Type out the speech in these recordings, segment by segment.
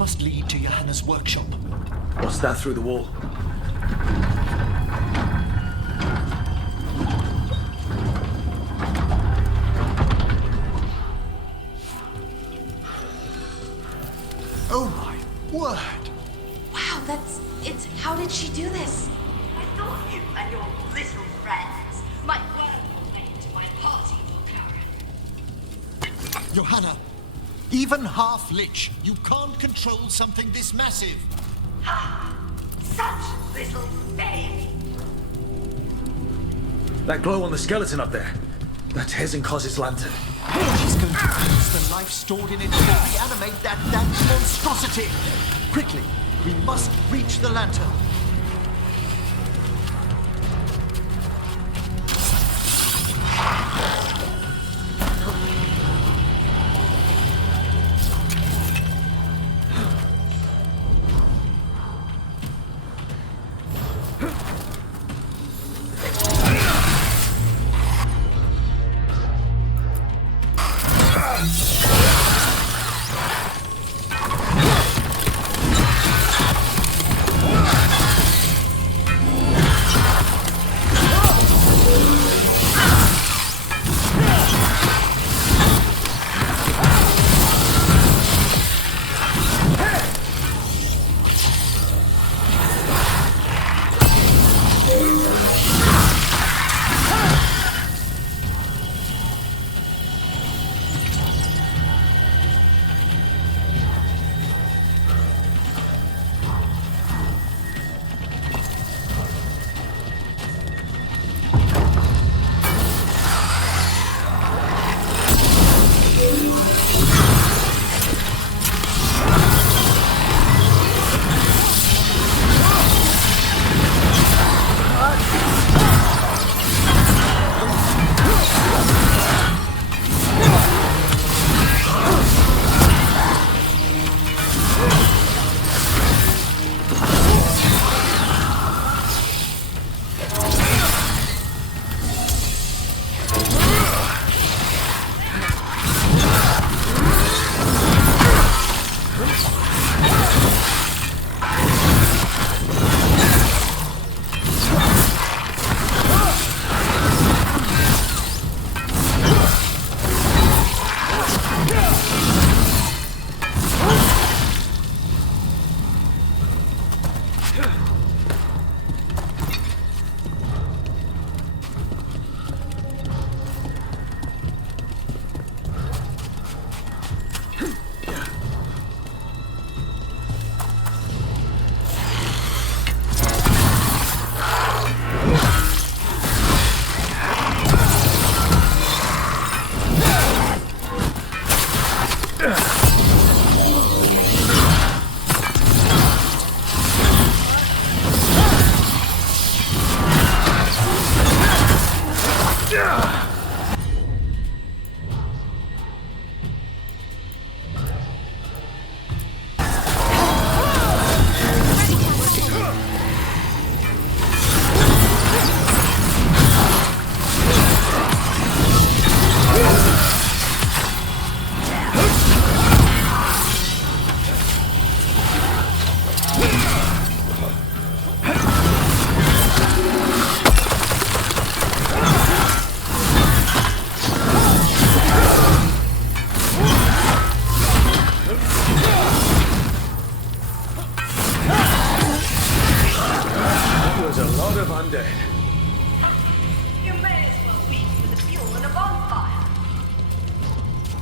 must lead to Johanna's workshop. What's that through the wall? Oh my word! Wow, it's... How did she do this? I thought you and your little friends might work your way into my party, Karen. Johanna, even half-lich, you can't control something this massive. Ha! Such little faith! That glow on the skeleton up there. That's Hezenkoss's lantern. She's going to use the life stored in it to reanimate that monstrosity. Quickly, we must reach the lantern.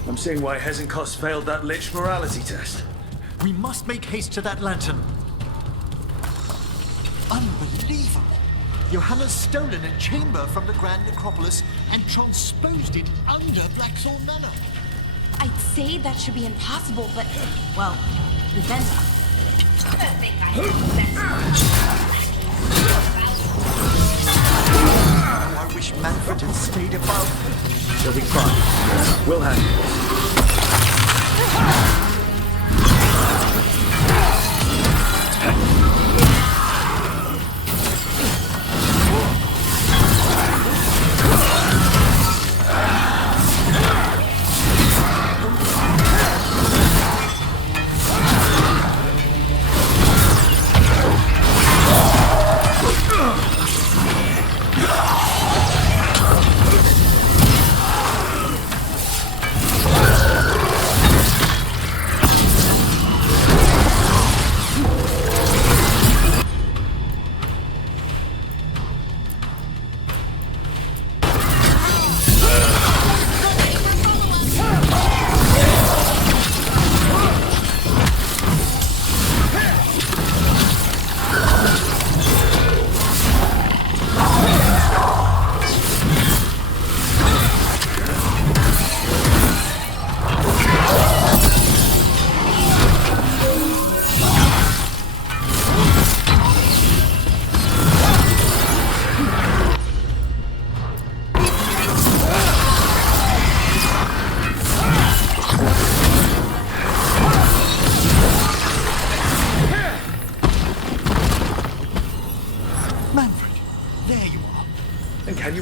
I'm seeing why Hezenkoss failed that Lich morality test. We must make haste to that lantern. Unbelievable! Johanna's stolen a chamber from the Grand Necropolis and transposed it under Blackthorn Manor. I'd say that should be impossible, but, well, depends. I wish Manfred had stayed above. She'll be fine. We'll handle it.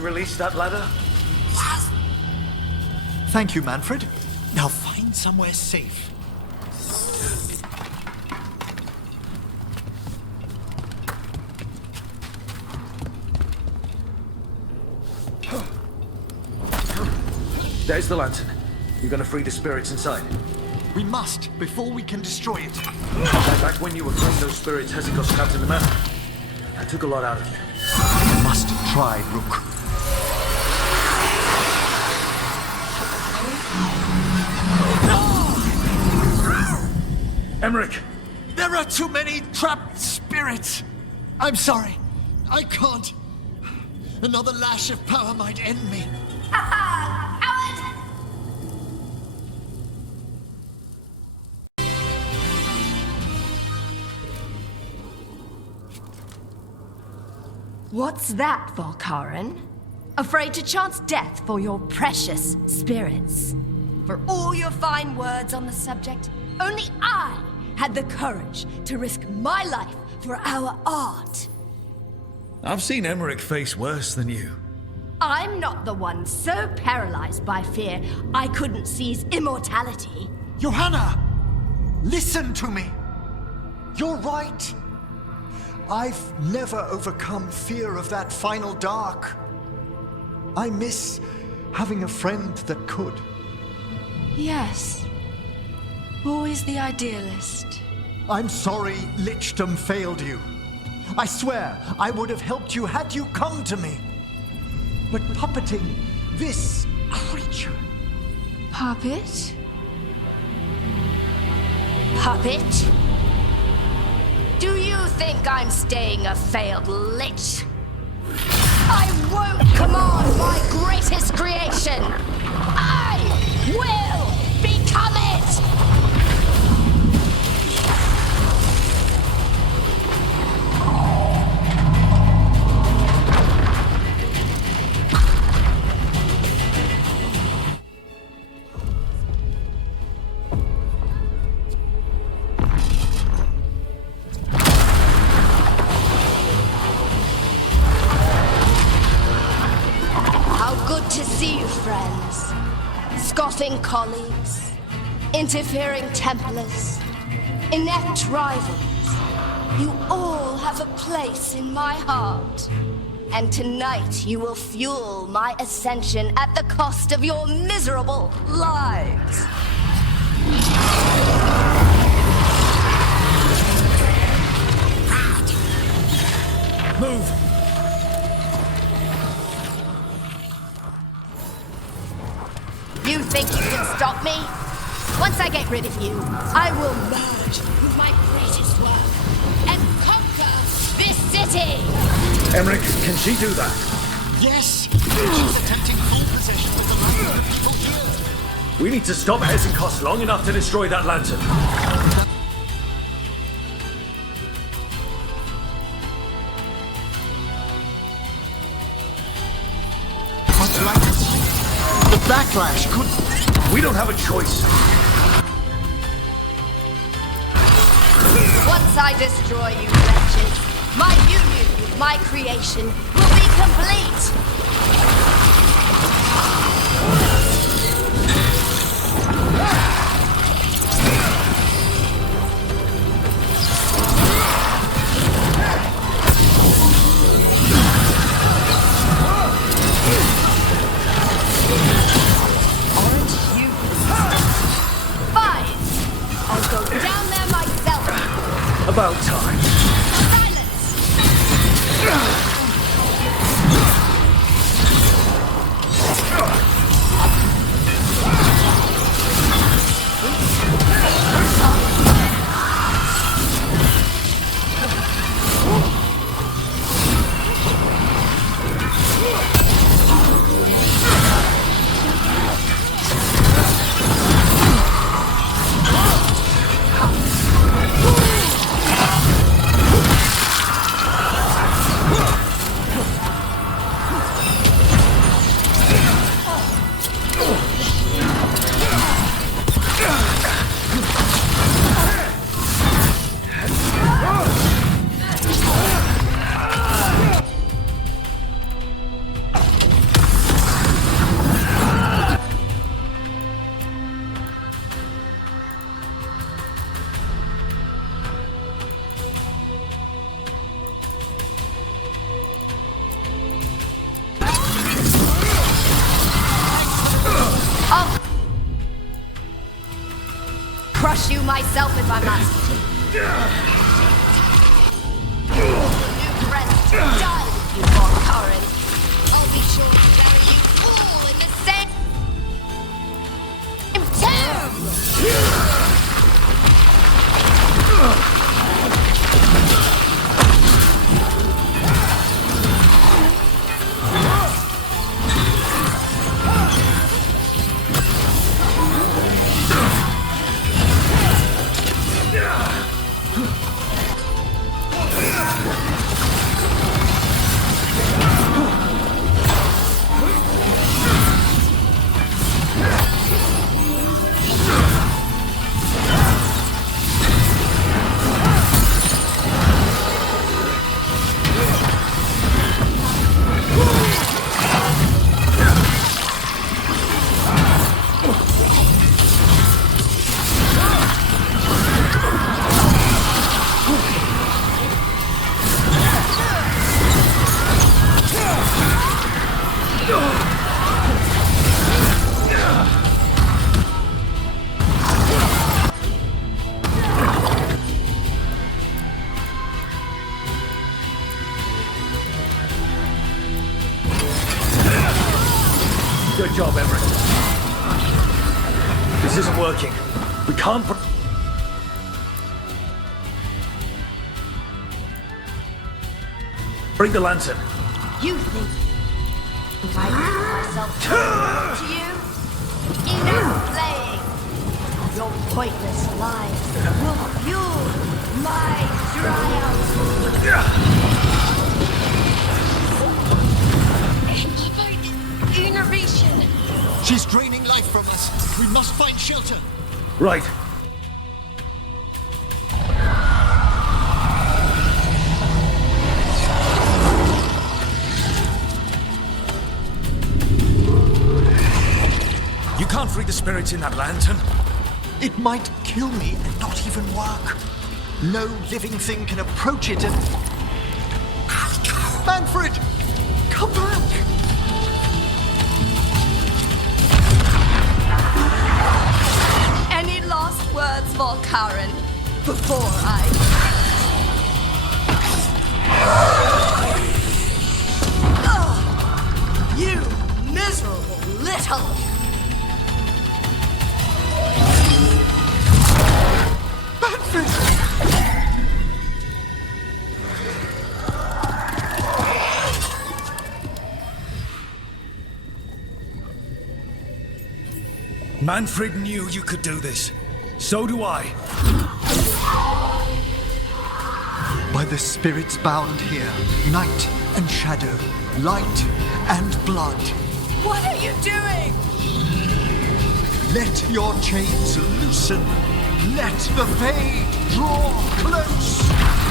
release that ladder? Thank you, Manfred. Now find somewhere safe. There's the lantern. You're gonna free the spirits inside. We must, before we can destroy it. Back when you were freeing those spirits Hezenkoss trapped in the mountain, I took a lot out of you. We must try, Rook. Emmerich! There are too many trapped spirits. I'm sorry. I can't. Another lash of power might end me. What's that, Volkaren? Afraid to chance death for your precious spirits? For all your fine words on the subject, only I had the courage to risk my life for our art. I've seen Emmerich face worse than you. I'm not the one so paralyzed by fear I couldn't seize immortality. Johanna! Listen to me. You're right. I've never overcome fear of that final dark. I miss having a friend that could. Yes. Always the idealist. I'm sorry Lichdom failed you. I swear I would have helped you had you come to me. But puppeting this creature... Puppet? Puppet? Do you think I'm staying a failed lich? I won't command my greatest creation! I will become it! To see you, friends. Scoffing colleagues, interfering Templars, inept rivals. You all have a place in my heart. And tonight you will fuel my ascension at the cost of your miserable lives. Move! You think you can stop me? Once I get rid of you, I will merge with my greatest work and conquer this city! Emmerich, can she do that? Yes! She's attempting full possession of the lantern at people field. We need to stop Hezenkoss long enough to destroy that lantern. But like the backlash could... We don't have a choice. Once I destroy you wretches, my union with my creation will be complete! About time. Silence! crush you myself if I must. New friends to die with you, Volkarin. I'll be sure to bury you all in the same tomb! Good job, Emmerich. This isn't working. We can't... Bring the lantern. You think I give myself to you? Enough playing! Your pointless lives will fuel my triumph! Innovation! She's draining life from us. We must find shelter. Right. You can't free the spirits in that lantern. It might kill me and not even work. No living thing can approach it and... Manfred! Come back! Any last words, Volkarin, before I... You miserable little... Manfred! Manfred knew you could do this. So do I. By the spirits bound here, night and shadow, light and blood. What are you doing? Let your chains loosen. Let the fade draw close.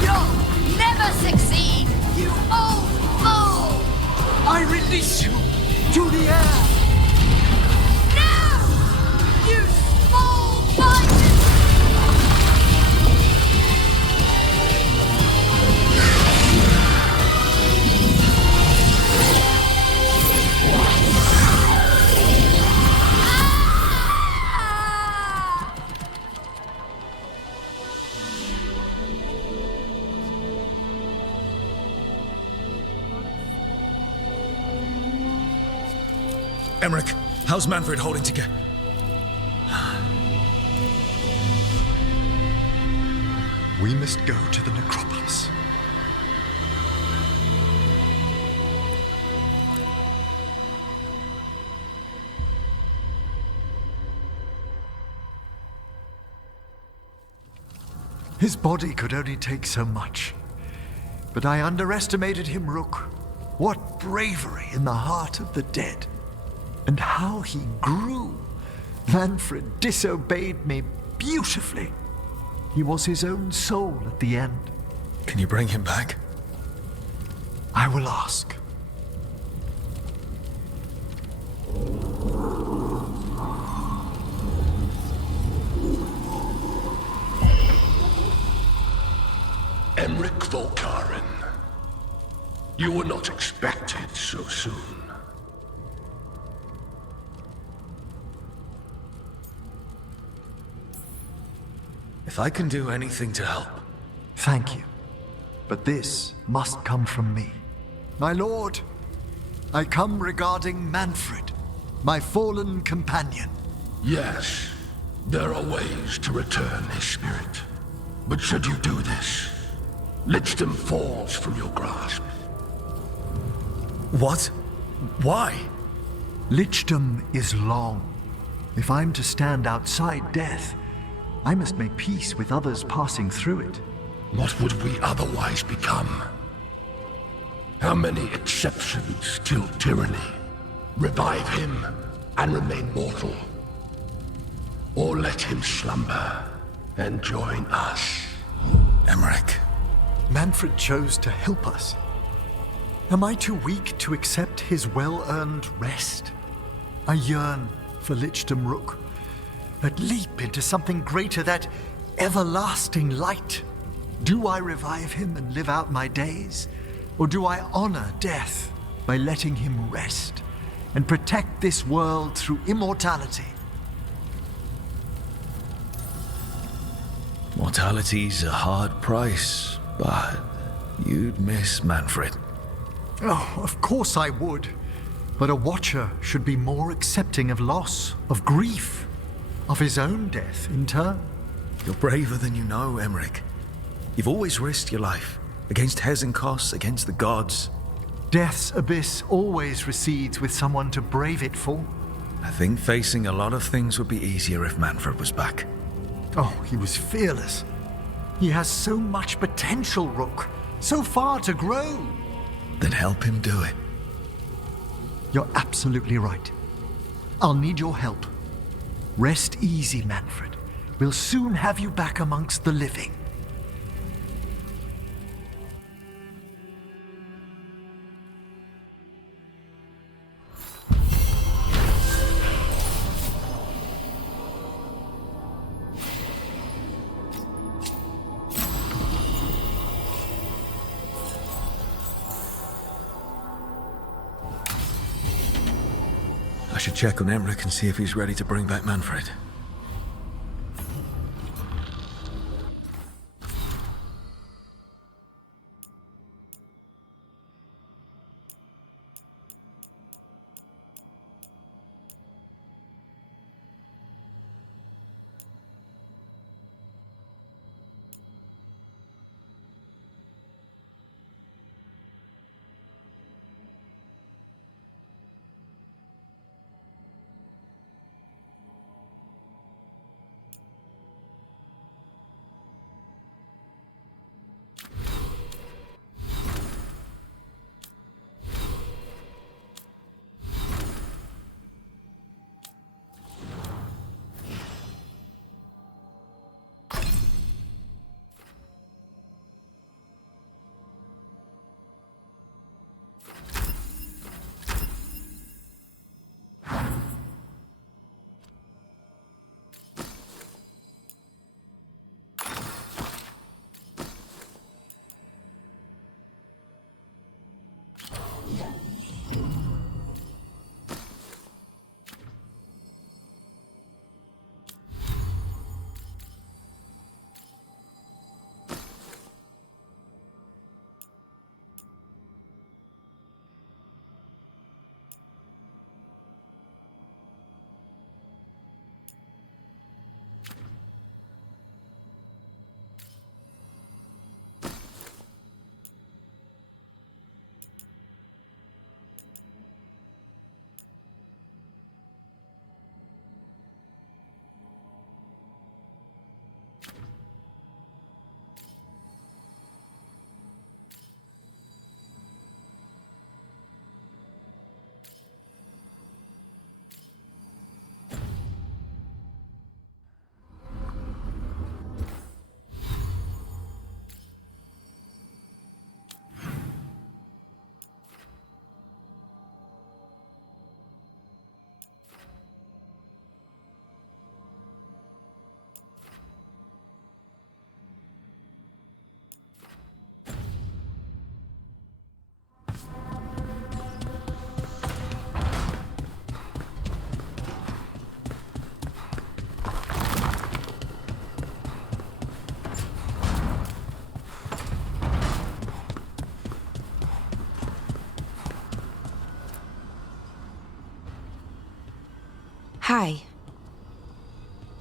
You'll never succeed, you old fool! I release you to the air. No! You small minded! Emmerich, how's Manfred holding together? We must go to the necropolis. His body could only take so much. But I underestimated him, Rook. What bravery in the heart of the dead. And how he grew. Manfred disobeyed me beautifully. He was his own soul at the end. Can you bring him back? I will ask. Emmerich Volkarin. You were not expected so soon. If I can do anything to help. Thank you. But this must come from me. My lord, I come regarding Manfred, my fallen companion. Yes, there are ways to return his spirit. But should you do this, Lichdom falls from your grasp. What? Why? Lichdom is long. If I'm to stand outside death, I must make peace with others passing through it. What would we otherwise become? How many exceptions till tyranny? Revive him and remain mortal. Or let him slumber and join us. Emmerich. Manfred chose to help us. Am I too weak to accept his well-earned rest? I yearn for Lichdom Rook, that leap into something greater, that everlasting light. Do I revive him and live out my days? Or do I honor death by letting him rest and protect this world through immortality? Mortality's a hard price, but you'd miss Manfred. Oh, of course I would. But a Watcher should be more accepting of loss, of grief, of his own death in turn. You're braver than you know, Emmerich. You've always risked your life. Against Hezenkoss, against the gods. Death's abyss always recedes with someone to brave it for. I think facing a lot of things would be easier if Manfred was back. Oh, he was fearless. He has so much potential, Rook. So far to grow. Then help him do it. You're absolutely right. I'll need your help. Rest easy, Manfred. We'll soon have you back amongst the living. I should check on Emmerich and see if he's ready to bring back Manfred.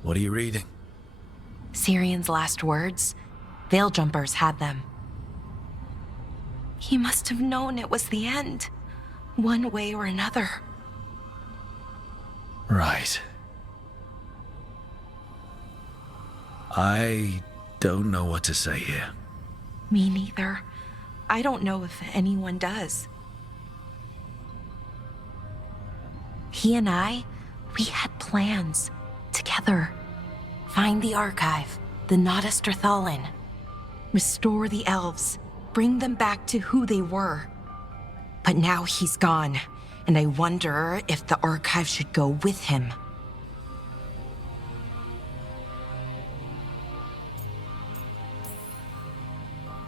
What are you reading? Syrian's last words? Veil jumpers had them. He must have known it was the end, one way or another. Right. I don't know what to say here. Me neither. I don't know if anyone does. He and I, we had plans together. Find the archive, the Nodasterthalin. Restore the elves, bring them back to who they were. But now he's gone, and I wonder if the archive should go with him.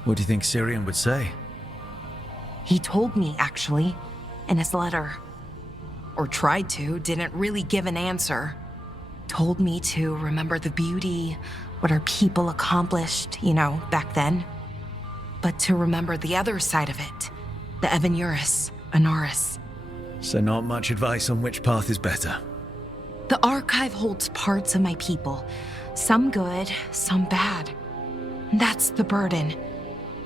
What do you think Syrian would say? He told me, actually, in his letter. Or tried to, didn't really give an answer. Told me to remember the beauty, what our people accomplished, back then. But to remember the other side of it, the Evanuris, Anaris. So not much advice on which path is better. The archive holds parts of my people, some good, some bad. That's the burden.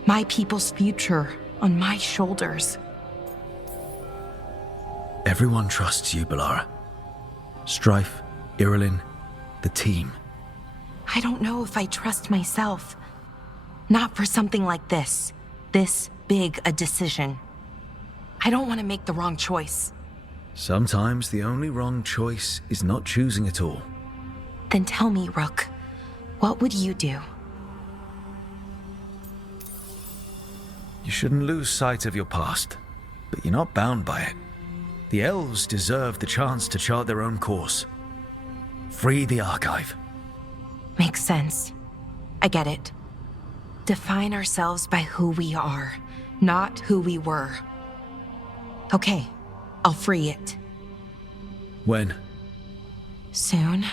My people's future on my shoulders. Everyone trusts you, Balara. Strife, Irilyn, the team. I don't know if I trust myself. Not for something like this big a decision. I don't want to make the wrong choice. Sometimes the only wrong choice is not choosing at all. Then tell me, Rook, what would you do? You shouldn't lose sight of your past, but you're not bound by it. The elves deserve the chance to chart their own course. Free the archive. Makes sense. I get it. Define ourselves by who we are, not who we were. Okay, I'll free it. When? Soon.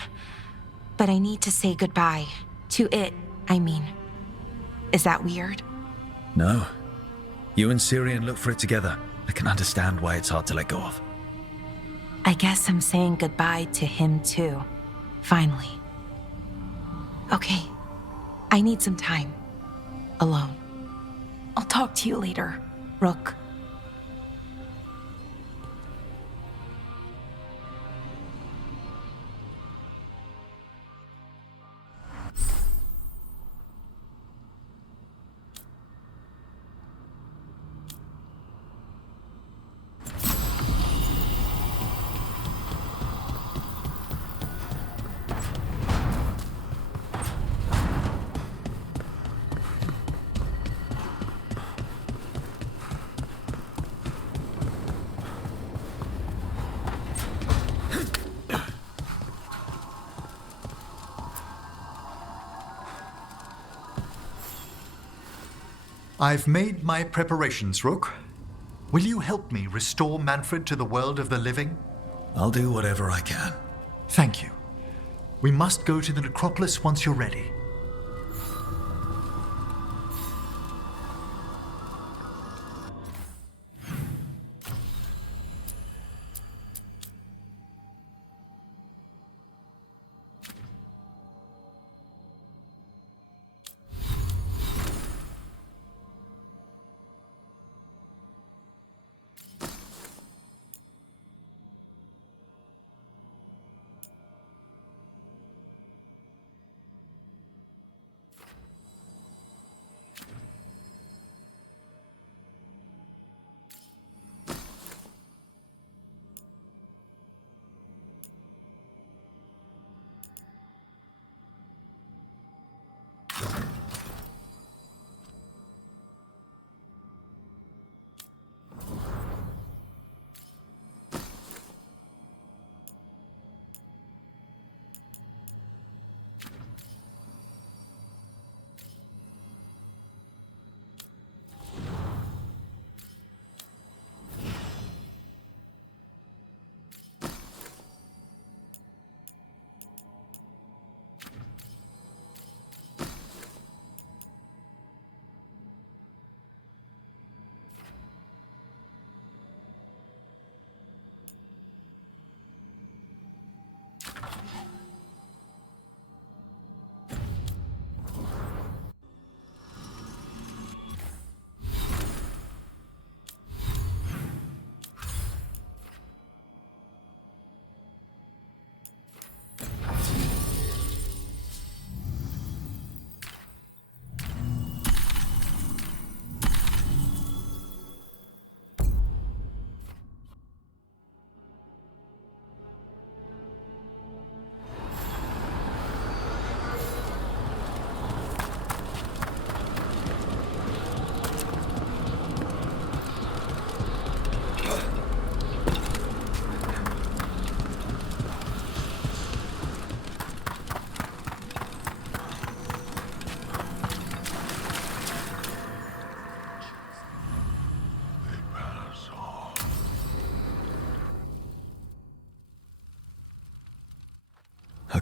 But I need to say goodbye. To it, I mean. Is that weird? No. You and Syrian look for it together. I can understand why it's hard to let go of. I guess I'm saying goodbye to him too. Finally. Okay. I need some time. Alone. I'll talk to you later, Rook. I've made my preparations, Rook. Will you help me restore Manfred to the world of the living? I'll do whatever I can. Thank you. We must go to the necropolis once you're ready.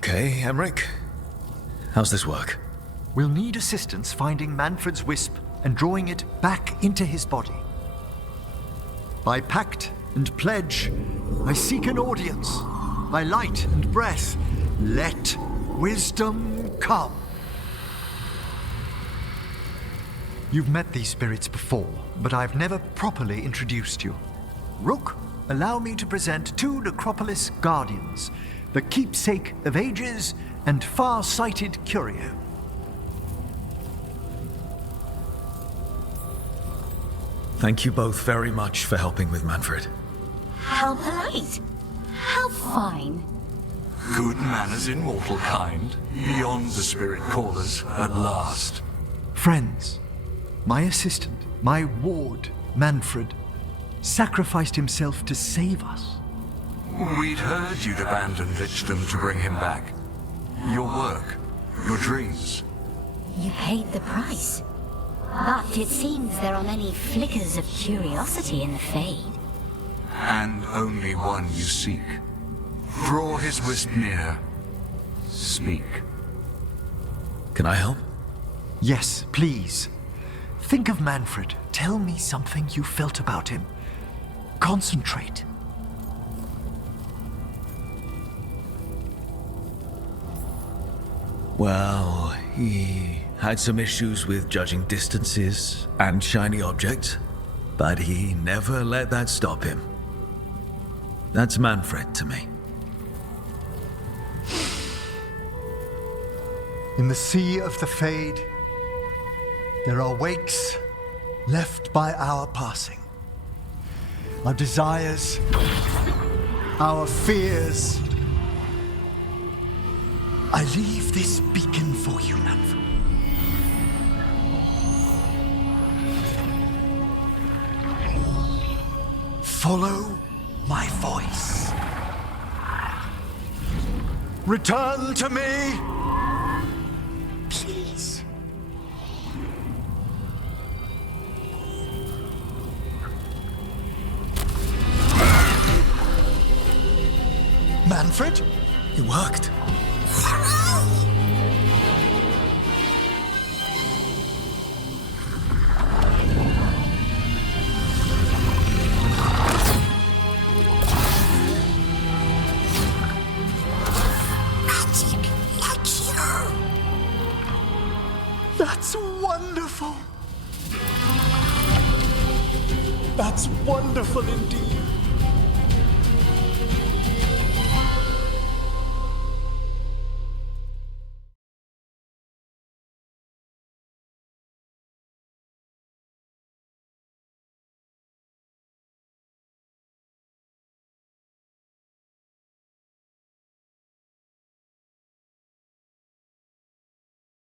Okay, Emmerich. How's this work? We'll need assistance finding Manfred's wisp and drawing it back into his body. By pact and pledge, I seek an audience. By light and breath, let wisdom come. You've met these spirits before, but I've never properly introduced you. Rook, allow me to present two Necropolis guardians, the keepsake of ages and far-sighted curio. Thank you both very much for helping with Manfred. How polite. How fine. Good manners in mortal kind, beyond the spirit callers at last. Friends, my assistant, my ward, Manfred, sacrificed himself to save us. We'd heard you'd abandoned Lichdom to bring him back. Your work, your dreams. You paid the price. But it seems there are many flickers of curiosity in the Fade. And only one you seek. Draw his wisp near. Speak. Can I help? Yes, please. Think of Manfred. Tell me something you felt about him. Concentrate. Well, he had some issues with judging distances and shiny objects, but he never let that stop him. That's Manfred to me. In the sea of the Fade, there are wakes left by our passing. Our desires, our fears. I leave this beacon for you, Manfred. Follow my voice. Return to me, please. Manfred? It worked. That's wonderful. That's wonderful indeed.